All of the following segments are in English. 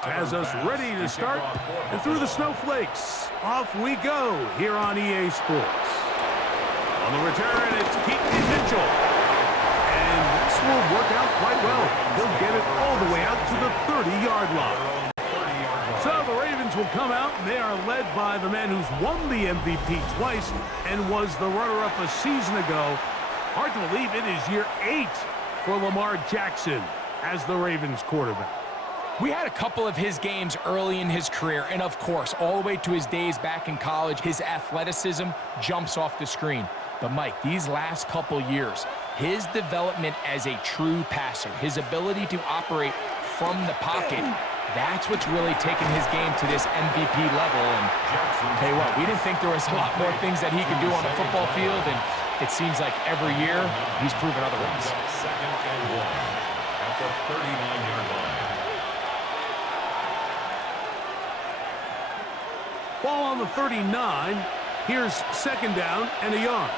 has us ready to start. And through the snowflakes, off we go here on EA Sports. On the return, it's Keaton Mitchell. And this will work out quite well. He'll get it all the way out to the 30-yard line. So the Ravens will come out, and they are led by the man who's won the MVP twice and was the runner-up a season ago. Hard to believe it is year 8 for Lamar Jackson as the Ravens quarterback. We had a couple of his games early in his career, and of course, all the way to his days back in college, his athleticism jumps off the screen. But Mike, these last couple years, his development as a true passer, his ability to operate from the pocket, that's what's really taken his game to this MVP level. And tell you what, we didn't think there was a lot more things that he could do on the football field, and it seems like every year he's proven otherwise. Second and 1 at the 39-yard line. Ball on the 39. Here's second down and a yard.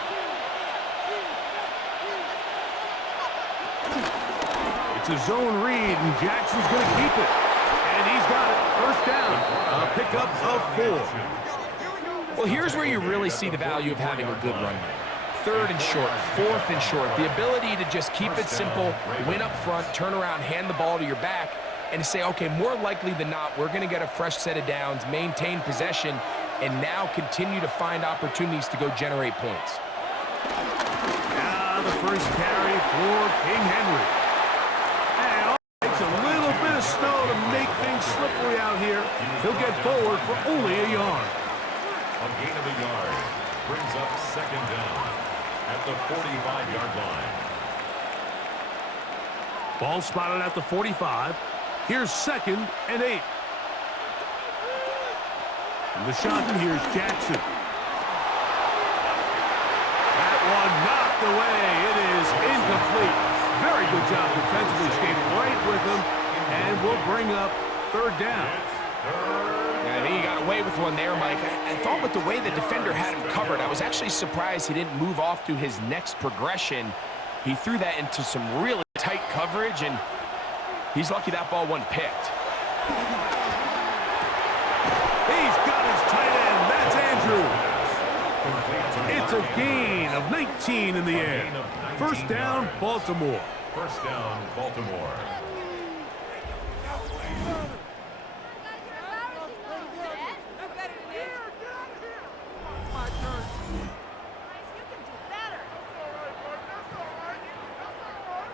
It's a zone read, and Jackson's going to keep it. And he's got it. First down. A pickup of 4. Well, here's where you really see the value of having a good run. Third and short, fourth and short. The ability to just keep it simple, win up front, turn around, hand the ball to your back, and to say, okay, more likely than not, we're going to get a fresh set of downs, maintain possession, and now continue to find opportunities to go generate points. Now the first carry for King Henry. And it takes a little bit of snow to make things slippery out here. He'll get forward for only a yard. A gain of a yard brings up second down at the 45-yard line. Ball spotted at the 45. Here's second and 8. And the shotgun, here's Jackson. That one knocked away. It is incomplete. Very good job defensively. Stayed right with him. And will bring up third down. I think he got away with one there, Mike. I thought with the way the defender had him covered, I was actually surprised he didn't move off to his next progression. He threw that into some really tight coverage, and he's lucky that ball wasn't picked. He's got his tight end. That's Andrews. It's a gain of 19 in the air. First down, Baltimore. First down, Baltimore.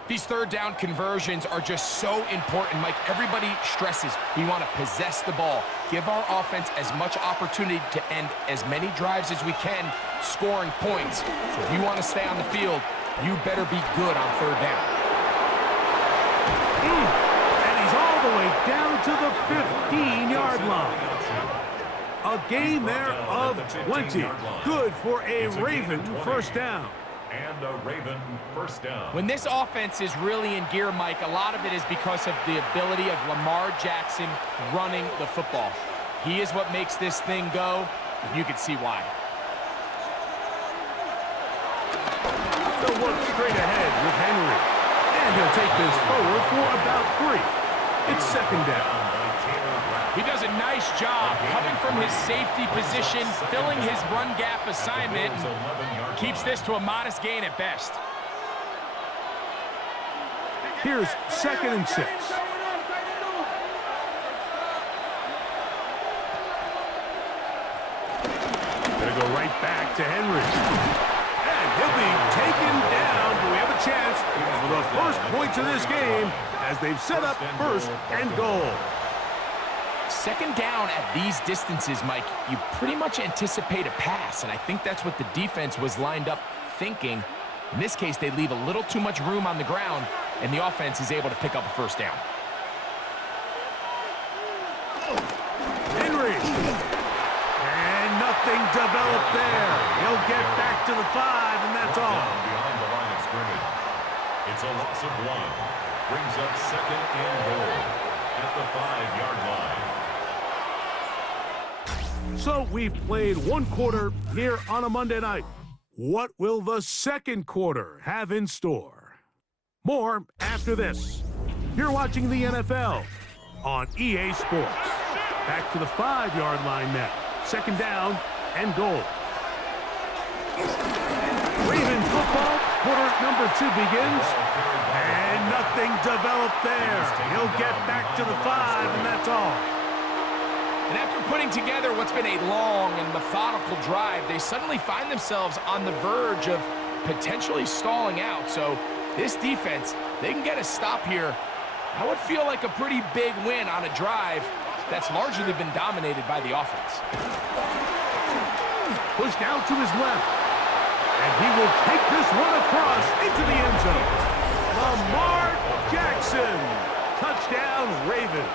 These third down conversions are just so important, Mike. Everybody stresses we want to possess the ball, give our offense as much opportunity to end as many drives as we can, scoring points. So if you want to stay on the field, you better be good on third down. And he's all the way down to the 15-yard line. A gain there of 20. Good for a Raven first down. And a Raven first down. When this offense is really in gear, Mike, a lot of it is because of the ability of Lamar Jackson running the football. He is what makes this thing go, and you can see why. They'll work straight ahead with Henry. And he'll take this forward for about 3. It's second down. He does a nice job coming from his safety position, filling his run gap assignment, and keeps this to a modest gain at best. Here's second and 6. Gonna go right back to Henry. And he'll be taken down. Do we have a chance for the first points of this game as they've set up first and goal? Second down at these distances, Mike, you pretty much anticipate a pass, and I think that's what the defense was lined up thinking. In this case, they leave a little too much room on the ground, and the offense is able to pick up a first down. Henry. And nothing developed there. He'll get back to the 5, and that's all. Behind the line of scrimmage. It's a loss of 1. Brings up second and goal at the 5-yard line. So we've played one quarter here on a Monday night. What will the second quarter have in store? More after this. You're watching the NFL on EA Sports. Back to the 5-yard line now. Second down and goal. Raven football, quarter number 2 begins. And nothing developed there. He'll get back to the 5, and that's all. And after putting together what's been a long and methodical drive, they suddenly find themselves on the verge of potentially stalling out. So this defense, they can get a stop here. That would feel like a pretty big win on a drive that's largely been dominated by the offense. Pushed out to his left. And he will take this one across into the end zone. Lamar Jackson. Touchdown, Ravens.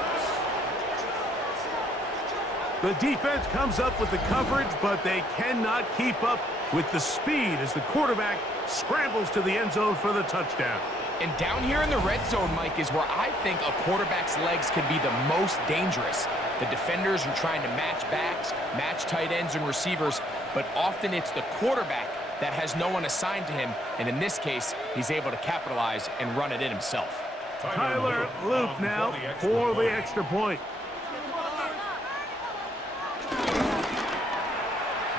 The defense comes up with the coverage, but they cannot keep up with the speed as the quarterback scrambles to the end zone for the touchdown. And down here in the red zone, Mike, is where I think a quarterback's legs can be the most dangerous. The defenders are trying to match backs, match tight ends and receivers, but often it's the quarterback that has no one assigned to him, and in this case, he's able to capitalize and run it in himself. Tyler Loop now for the extra point.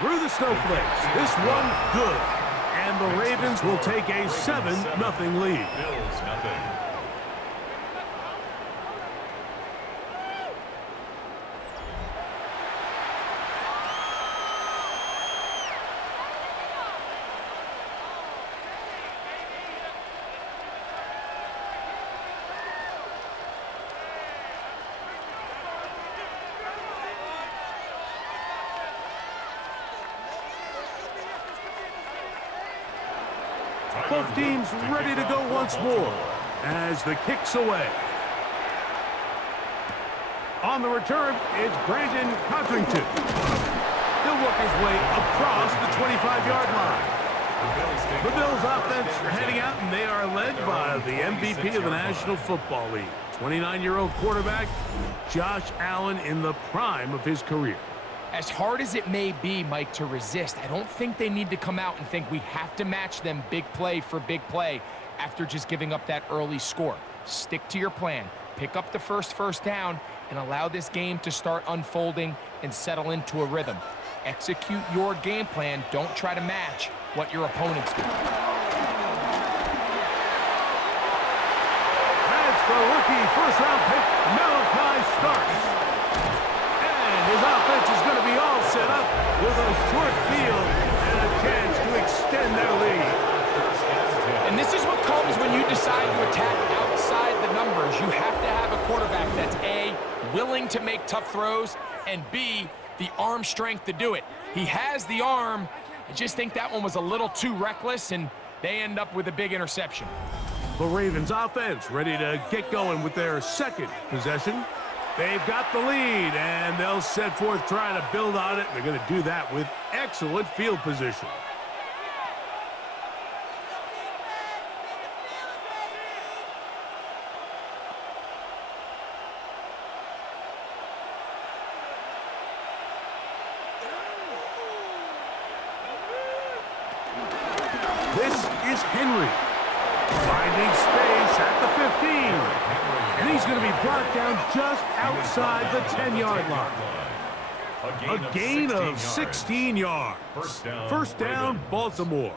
Through the snowflakes, this one good. And the Ravens will take a 7-0 lead. Bills nothing. Both teams ready to go once more as the kick's away. On the return, it's Brandon Codrington. He'll work his way across the 25-yard line. The Bills offense are heading out, and they are led by the MVP of the National Football League, 29-year-old quarterback Josh Allen in the prime of his career. As hard as it may be, Mike, to resist, I don't think they need to come out and think we have to match them big play for big play after just giving up that early score. Stick to your plan. Pick up the first down and allow this game to start unfolding and settle into a rhythm. Execute your game plan. Don't try to match what your opponents do. That's the rookie first-round pick, Malachi Starks. His offense is going to be all set up with a short field and a chance to extend their lead. And this is what comes when you decide to attack outside the numbers. You have to have a quarterback that's A, willing to make tough throws, and B, the arm strength to do it. He has the arm. I just think that one was a little too reckless, and they end up with a big interception. The Ravens offense ready to get going with their second possession. They've got the lead, and they'll set forth trying to build on it. They're going to do that with excellent field position. This is Henry, finding space at the 15. And he's going to be brought down just outside the 10-yard line. A gain of 16 yards. First down, Baltimore.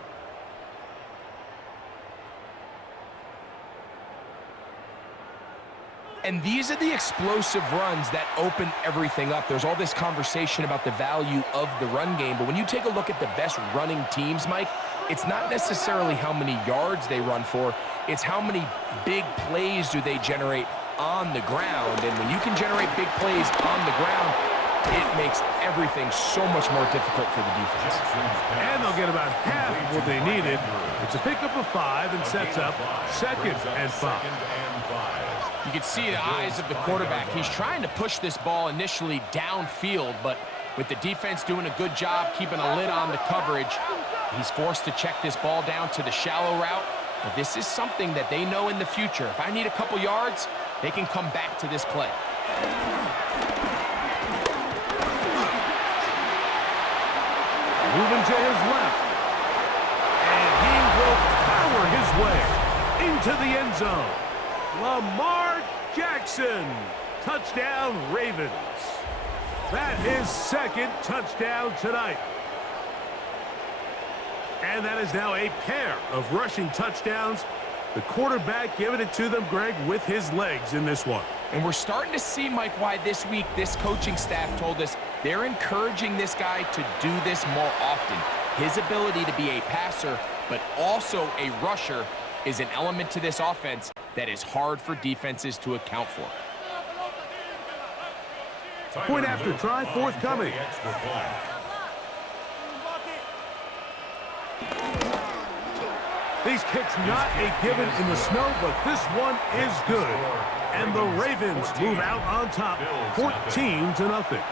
And these are the explosive runs that open everything up. There's all this conversation about the value of the run game, but when you take a look at the best running teams, Mike, it's not necessarily how many yards they run for, it's how many big plays do they generate on the ground. And when you can generate big plays on the ground, it makes everything so much more difficult for the defense. And they'll get about half of what they needed. It's a pickup of 5 and sets up 2nd and 5. You can see the eyes of the quarterback. He's trying to push this ball initially downfield, but with the defense doing a good job keeping a lid on the coverage, he's forced to check this ball down to the shallow route. But this is something that they know in the future. If I need a couple yards, they can come back to this play. Moving to his left. And he will power his way into the end zone. Lamar Jackson, Touchdown, Ravens. That is second touchdown tonight. And that is now a pair of rushing touchdowns. The quarterback giving it to them, Greg, with his legs in this one. And we're starting to see, Mike, why this week this coaching staff told us they're encouraging this guy to do this more often. His ability to be a passer, but also a rusher, is an element to this offense that is hard for defenses to account for. Point after try forthcoming. These kicks not a given in the snow, but this one is good. And the Ravens move out on top, 14-0.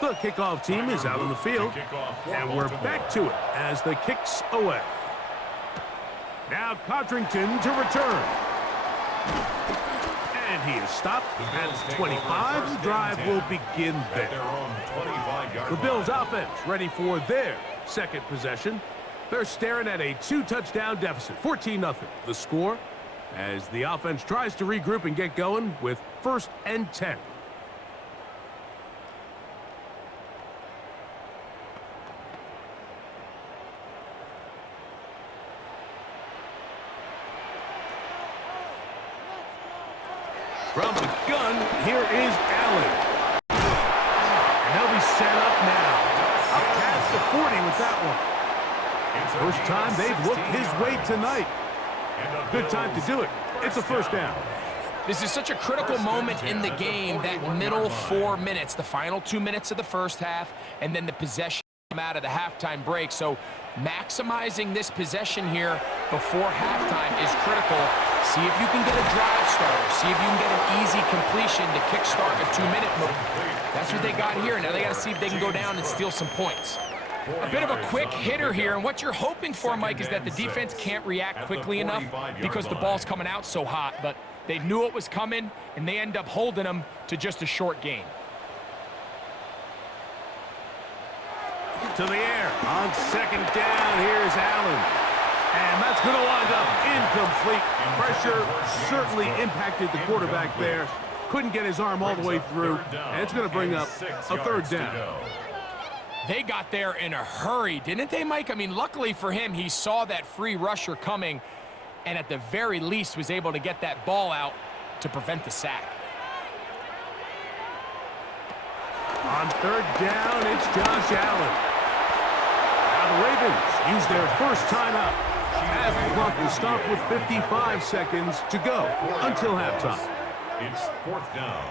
The kickoff team is out on the field, and we're back to it as the kick's away. Now Codrington to return. And he is stopped at 25. The drive will begin there. The Bills offense ready for their second possession. They're staring at a 2-touchdown deficit, 14-0. The score as the offense tries to regroup and get going with 1st and 10. From the gun, here is Allen. And they'll be set up now. Up past the 40 with that one. First time they've looked his way tonight. Good time to do it. It's a first down. This is such a critical moment in the game, that middle 4 minutes, the final 2 minutes of the first half, and then the possession out of the halftime break. So maximizing this possession here before halftime is critical. See if you can get a drive starter. See if you can get an easy completion to kickstart a 2-minute move. That's what they got here. Now they got to see if they can go down and steal some points. A bit of a quick hitter here, and what you're hoping for, Mike, is that the defense can't react quickly enough because the ball's coming out so hot, but they knew it was coming, and they end up holding them to just a short gain. To the air on second down. Here's Allen. And that's going to wind up incomplete. Pressure certainly impacted the quarterback there. Couldn't get his arm all the way through. And it's going to bring up a 3rd down. They got there in a hurry, didn't they, Mike? I mean, luckily for him, he saw that free rusher coming and at the very least was able to get that ball out to prevent the sack. On 3rd down, it's Josh Allen. Now the Ravens use their first timeout as the clock will stop with 55 seconds to go until halftime. It's 4th down.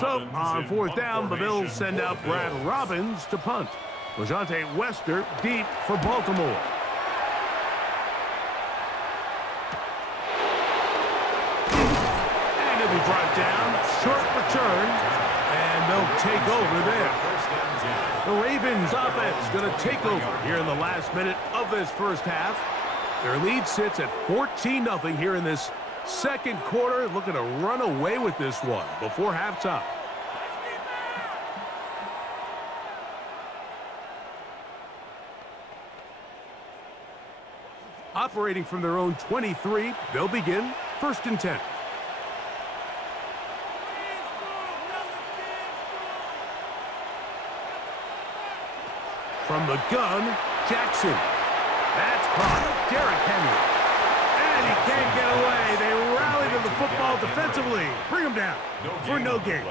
So on 4th down, the Bills send out Brad Robbins to punt. LeJante Wester deep for Baltimore. And he'll be brought down. Short return. And they'll take over there. The Ravens offense going to take over here in the last minute of this first half. Their lead sits at 14-0 here in this second quarter. Looking to run away with this one before halftime. Operating from their own 23, they'll begin 1st and 10. From the gun, Jackson. That's caught. Derrick Henry. And he can't get away. They rally to the football defensively. Bring him down for no gain.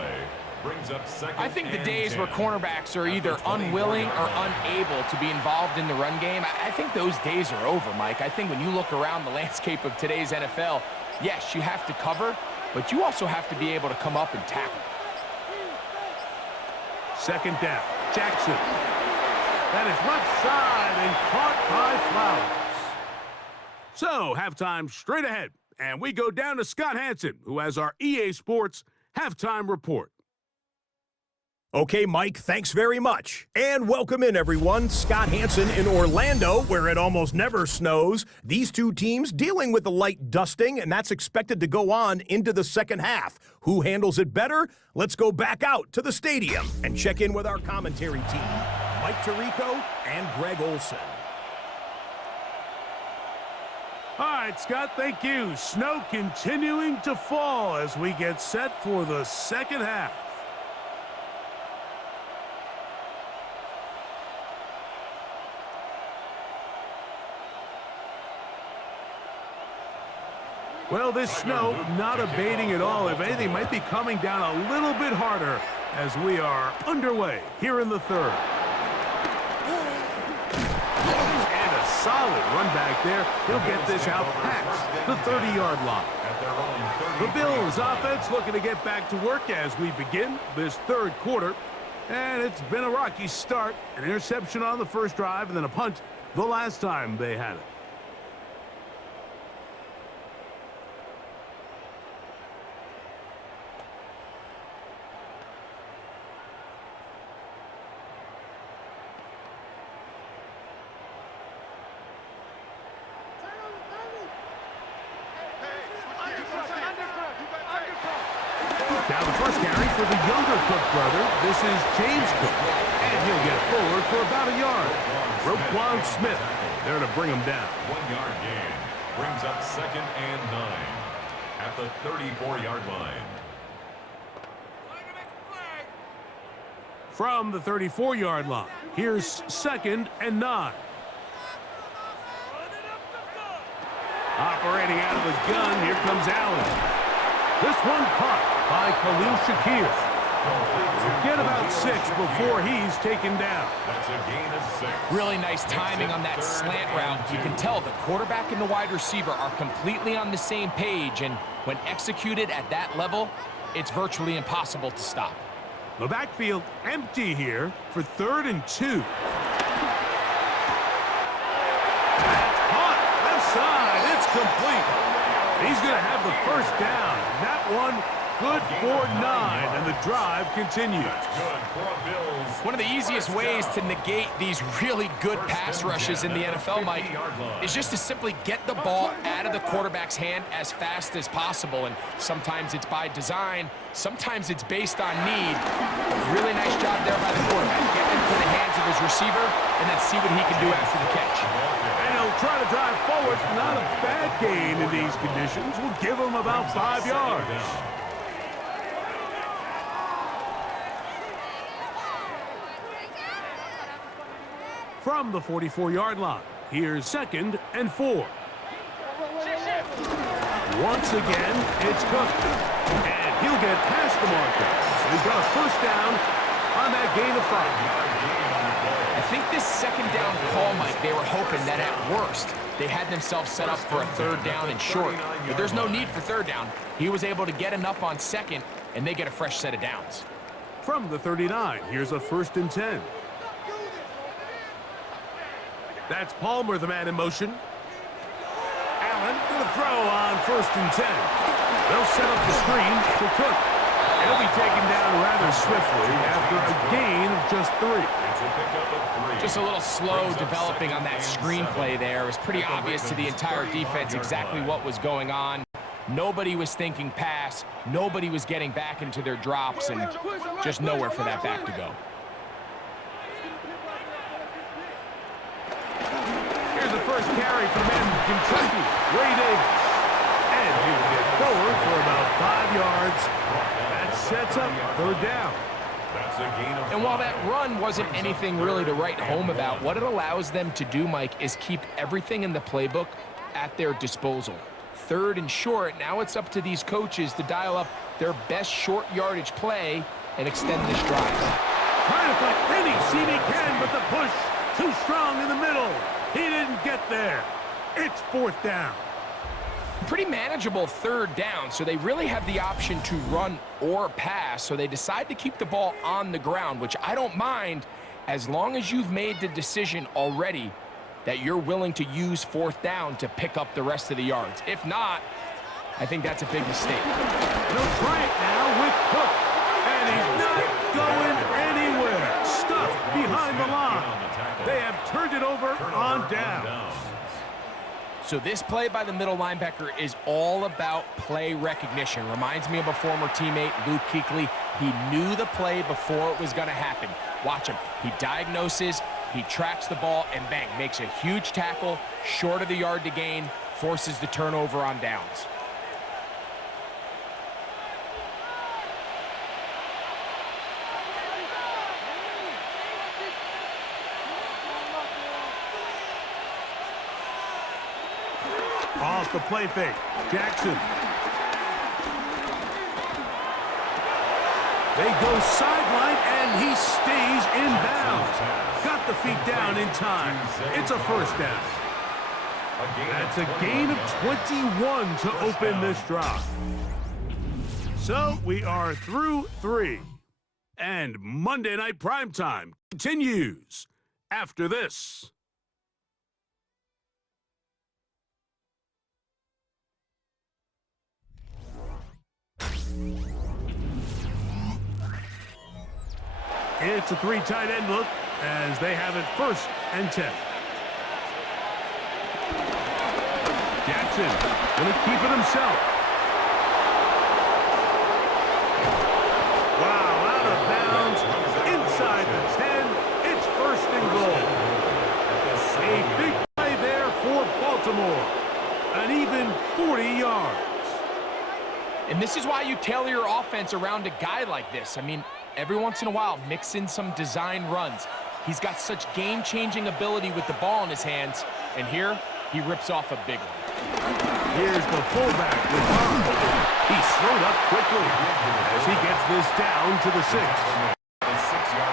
I think the days where cornerbacks are either unwilling or unable to be involved in the run game, I think those days are over, Mike. I think when you look around the landscape of today's NFL, yes, you have to cover, but you also have to be able to come up and tackle. 2nd down, Jackson. That is left side and caught by Flowers. So, halftime straight ahead, and we go down to Scott Hansen, who has our EA Sports halftime report. Okay, Mike, thanks very much. And welcome in, everyone. Scott Hansen in Orlando, where it almost never snows. These two teams dealing with a light dusting, and that's expected to go on into the second half. Who handles it better? Let's go back out to the stadium and check in with our commentary team, Mike Tirico and Greg Olson. All right, Scott, thank you. Snow continuing to fall as we get set for the second half. Well, this snow not abating at all. If anything, might be coming down a little bit harder as we are underway here in the third. And a solid run back there. He'll get this out past the 30-yard line. The Bills offense looking to get back to work as we begin this third quarter. And it's been a rocky start. An interception on the first drive and then a punt the last time they had it. Now the first carry for the younger Cook brother. This is James Cook. And he'll get forward for about a yard. Roquan Smith there to bring him down. 1 yard gain. Brings up 2nd and 9 at the 34-yard line. From the 34-yard line, here's 2nd and 9. Operating out of the gun, here comes Allen. This one caught by Khalil Shakir. Get about 6 before he's taken down. That's a gain of 6. Really nice timing on that slant route. You can tell the quarterback and the wide receiver are completely on the same page, and when executed at that level, it's virtually impossible to stop. The backfield empty here for 3rd and 2. That's caught. Left side. It's complete. He's going to have the first down. That one good for 9, and the drive continues. Good for a Bills. One of the easiest ways to negate these really good pass rushes in the NFL, Mike, is just to simply get the ball out of the quarterback's hand as fast as possible. And sometimes it's by design, sometimes it's based on need. Really nice job there by the quarterback. Get into the hands of his receiver and then see what he can do after the catch. And he'll try to drive forward. Not a bad gain in these conditions. We'll give him about 5 yards. From the 44-yard line, here's 2nd and 4. Once again, it's Cook. And he'll get past the marker. He's got a first down on that gain of 5. I think this 2nd down call, Mike, they were hoping that at worst, they had themselves set up for a 3rd down and short. But there's no need for 3rd down. He was able to get enough on 2nd, and they get a fresh set of downs. From the 39, here's a 1st and 10. That's Palmer, the man in motion. Allen going to throw on 1st and 10. They'll set up the screen to Cook. He'll be taken down rather swiftly after a gain of just 3. It's a pickup of 3. Just a little slow developing on that screenplay there. It was pretty obvious to the entire defense exactly what was going on. Nobody was thinking pass. Nobody was getting back into their drops, and just nowhere for that back to go. Here's the first carry from him, Kentucky, Ray Davis. And he will get forward for about 5 yards. That sets up 3rd down. That's a gain of 5. And while that run wasn't anything really to write home about, what it allows them to do, Mike, is keep everything in the playbook at their disposal. 3rd and short, now it's up to these coaches to dial up their best short yardage play and extend this drive. Trying to find any seam he can, but the push too strong in the middle. He didn't get there. It's 4th down. Pretty manageable 3rd down, so they really have the option to run or pass, so they decide to keep the ball on the ground, which I don't mind as long as you've made the decision already that you're willing to use fourth down to pick up the rest of the yards. If not, I think that's a big mistake. They'll try it now with Cook. And he's not going anywhere. Stuffed behind the line. They have turned it over on downs. So this play by the middle linebacker is all about play recognition. Reminds me of a former teammate, Luke Kuechly. He knew the play before it was going to happen. Watch him. He diagnoses, he tracks the ball, and bang, makes a huge tackle, short of the yard to gain, forces the turnover on downs. Off the play fake. Jackson. They go sideline, and he stays in bounds. Got the feet down in time. It's a first down. That's a gain of 21 to open this drive. So we are through 3. And Monday Night Primetime continues after this. It's a 3 tight end look as they have it 1st and 10. Jackson going to keep it himself. Wow, out of bounds, inside the 10. It's 1st and goal. A big play there for Baltimore. An even 40 yards. And this is why you tailor your offense around a guy like this. I mean, every once in a while, mix in some design runs. He's got such game-changing ability with the ball in his hands. And here, he rips off a big one. Here's the fullback with Tom. He's slowed up quickly as he gets this down to the 6.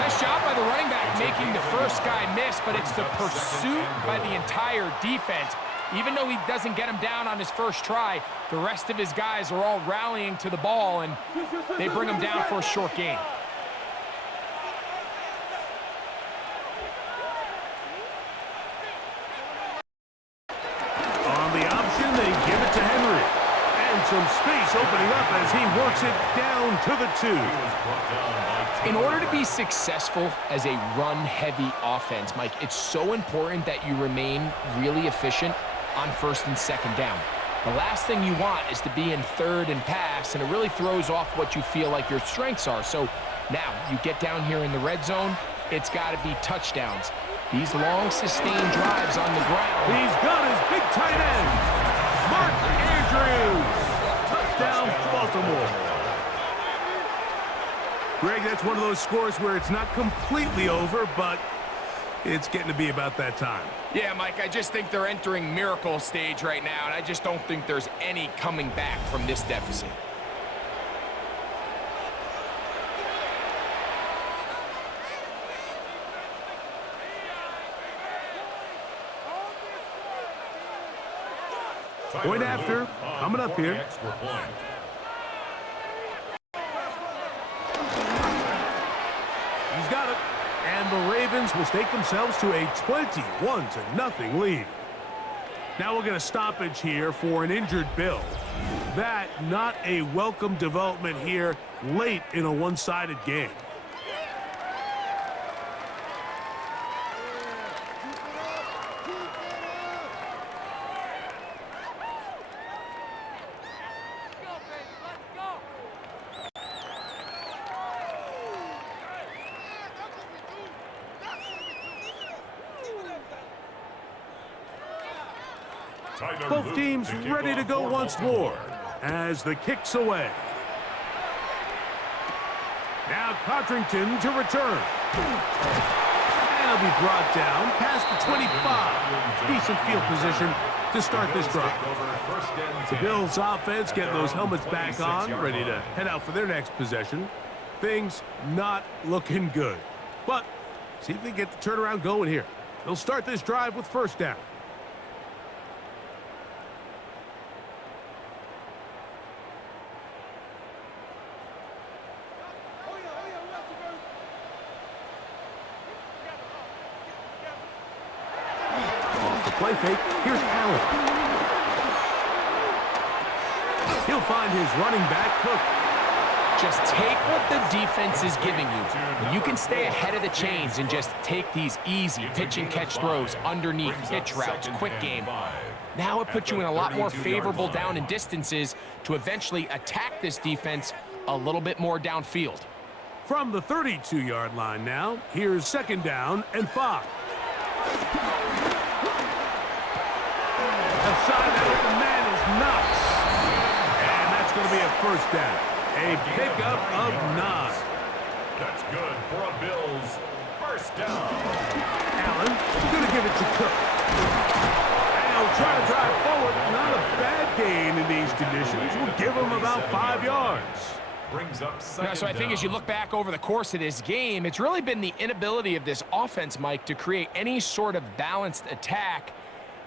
Nice job by the running back making the first guy miss, but it's the pursuit by the entire defense. Even though he doesn't get him down on his first try, the rest of his guys are all rallying to the ball, and they bring him down for a short gain. On the option, they give it to Henry. And some space opening up as he works it down to the 2. In order to be successful as a run-heavy offense, Mike, it's so important that you remain really efficient on 1st and 2nd down. The last thing you want is to be in 3rd and pass, and it really throws off what you feel like your strengths are. So now you get down here in the red zone, it's got to be touchdowns. These long, sustained drives on the ground. He's got his big tight end, Mark Andrews. Touchdown, Baltimore. Greg, that's one of those scores where it's not completely over, but it's getting to be about that time. Yeah, Mike, I just think they're entering miracle stage right now, and I just don't think there's any coming back from this deficit. Point after, coming up here. He's got it. And the Ravens will stake themselves to a 21-0 lead. Now we'll get a stoppage here for an injured Bill. That not a welcome development here late in a one-sided game. Both teams ready to go once more as the kick's away. Now Codrington to return. And he'll be brought down past the 25. Decent field position to start this drive. The Bills offense getting those helmets back on, ready to head out for their next possession. Things not looking good. But see if they get the turnaround going here. They'll start this drive with 1st down. play fake. Here's Allen. He'll find his running back, Cook. Just take what the defense is giving you. And you can stay ahead of the chains and just take these easy pitch and catch throws underneath, hitch routes, quick game. Now it puts you in a lot more favorable down and distances to eventually attack this defense a little bit more downfield. From the 32-yard line now, here's 2nd down and 5. Outside that open man is Knox. And that's going to be a 1st down. A pickup of 9. That's good for a Bills 1st down. Allen going to give it to Cook. And he'll try to drive forward. Not a bad gain in these conditions. We'll give him about 5 yards. Brings up So I think as you look back over the course of this game, it's really been the inability of this offense, Mike, to create any sort of balanced attack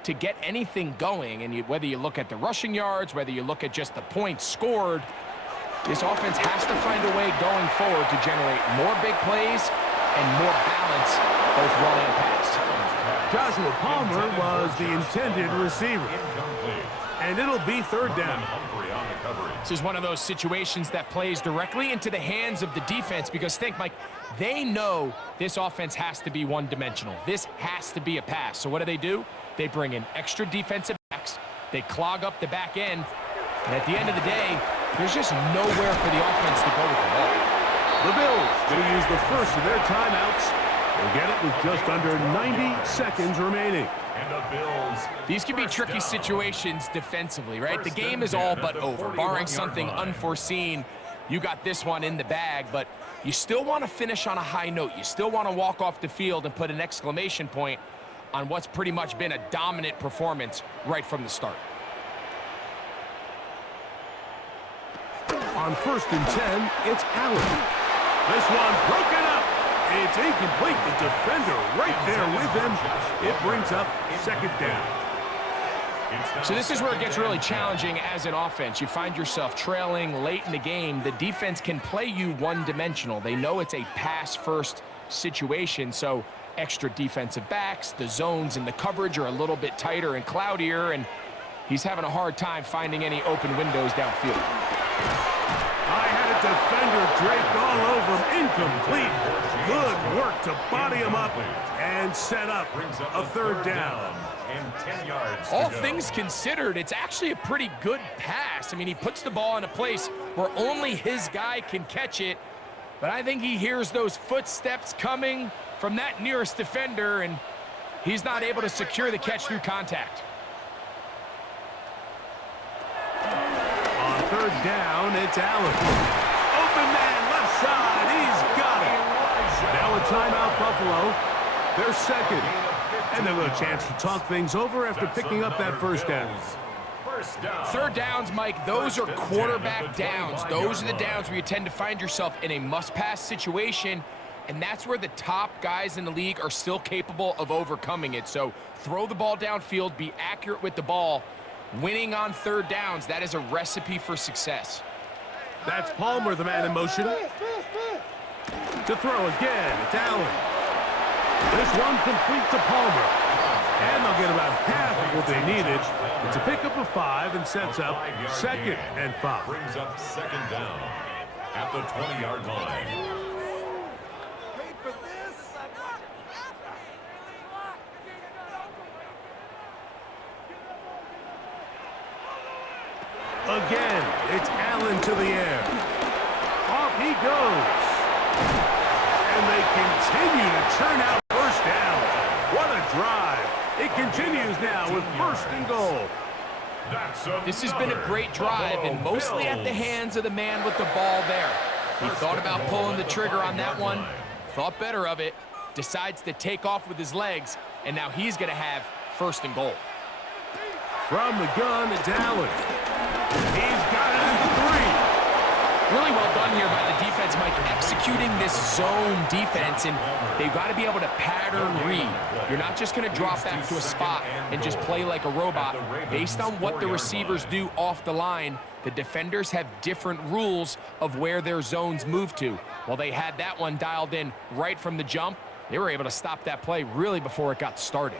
to get anything going. And whether you look at the rushing yards, whether you look at just the points scored, this offense has to find a way going forward to generate more big plays and more balance, both run and pass. Joshua Palmer was the intended receiver. And it'll be 3rd down. This is one of those situations that plays directly into the hands of the defense because, think, Mike, they know this offense has to be one-dimensional. This has to be a pass. So what do? They bring in extra defensive backs. They clog up the back end. And at the end of the day, there's just nowhere for the offense to go with the ball. The Bills going to use the first of their timeouts. They'll get it with just under 90 seconds remaining. And the Bills. These can be tricky situations defensively, right? The game is all but over. Barring something unforeseen, you got this one in the bag, but you still want to finish on a high note. You still want to walk off the field and put an exclamation point on what's pretty much been a dominant performance right from the start. On 1st and 10, it's Allen. This one broken up. It's incomplete. The defender right there with him. It brings up 2nd down. So this is where it gets really challenging as an offense. You find yourself trailing late in the game. The defense can play you one-dimensional. They know it's a pass-first situation, so extra defensive backs, the zones and the coverage are a little bit tighter and cloudier, and he's having a hard time finding any open windows downfield. I had a defender draped all over him. Incomplete. Good work to body him up and set up a 3rd down. And 10 yards. All things considered, it's actually a pretty good pass. I mean, he puts the ball in a place where only his guy can catch it, but I think he hears those footsteps coming from that nearest defender, and he's not able to secure the catch through contact. On 3rd down, it's Allen. Open man, left side. He's got it. Now a timeout, Buffalo. They're 2nd. And they'll have a chance to talk things over after picking up that 1st down. 3rd downs, Mike, those are quarterback downs. Those are the downs where you tend to find yourself in a must-pass situation, and that's where the top guys in the league are still capable of overcoming it. So throw the ball downfield, be accurate with the ball. Winning on 3rd downs, that is a recipe for success. That's Palmer, the man in motion. To throw again, it's Allen. This one complete to Palmer. And they'll get about half of what they needed. It's a pickup of 5 and sets up 2nd and 5. Brings up 2nd down at the 20-yard line. Again, it's Allen to the air. Off he goes. And they continue to churn out 1st down. What a drive. It continues now with 1st and goal. This has been a great drive, and mostly at the hands of the man with the ball there. He thought about pulling the trigger on that one, thought better of it, decides to take off with his legs, and now he's going to have 1st and goal. From the gun, it's Allen. He's got it at the 3. Really well done here by the defense, Mike, executing this zone defense, and they've got to be able to pattern read. You're not just going to drop back to a spot and just play like a robot. Based on what the receivers do off the line, the defenders have different rules of where their zones move to. Well, they had that one dialed in right from the jump. They were able to stop that play really before it got started.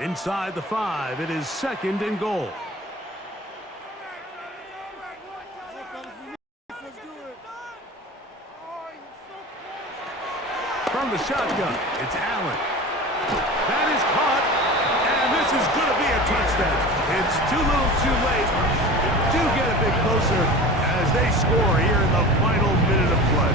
Inside the 5, it is 2nd and goal. From the shotgun, it's Allen. That is caught, and this is going to be a touchdown. It's too little too late. Do get a bit closer as they score here in the final minute of play.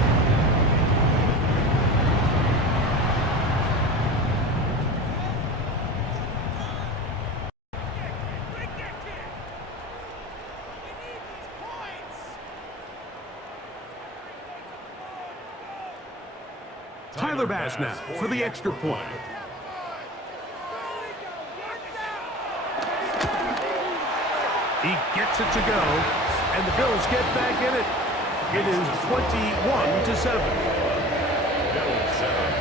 Tyler Bass now for the extra point. He gets it to go, and the Bills get back in it. It is 21-7. Bills 7.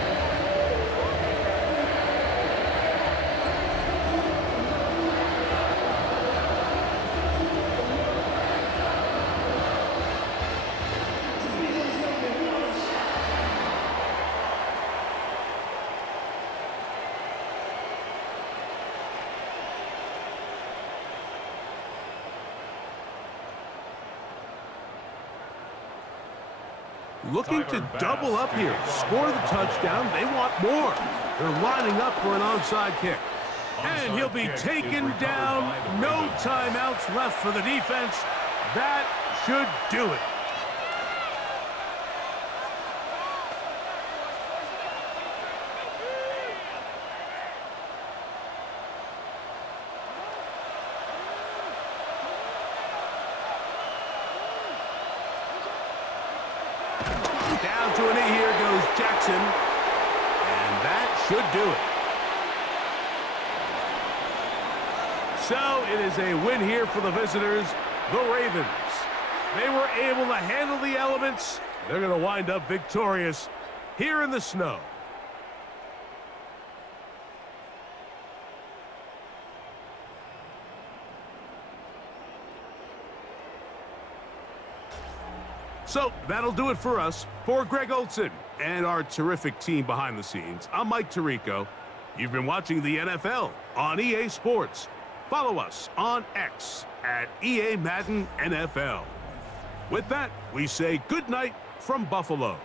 Looking to double up here, score the touchdown. They want more. They're lining up for an onside kick. And he'll be taken down. No timeouts left for the defense. That should do it. Down to a knee, here goes Jackson. And that should do it. So it is a win here for the visitors, the Ravens. They were able to handle the elements. They're going to wind up victorious here in the snow. So that'll do it for us. For Greg Olson and our terrific team behind the scenes, I'm Mike Tirico. You've been watching the NFL on EA Sports. Follow us on X at EA Madden NFL. With that, we say good night from Buffalo.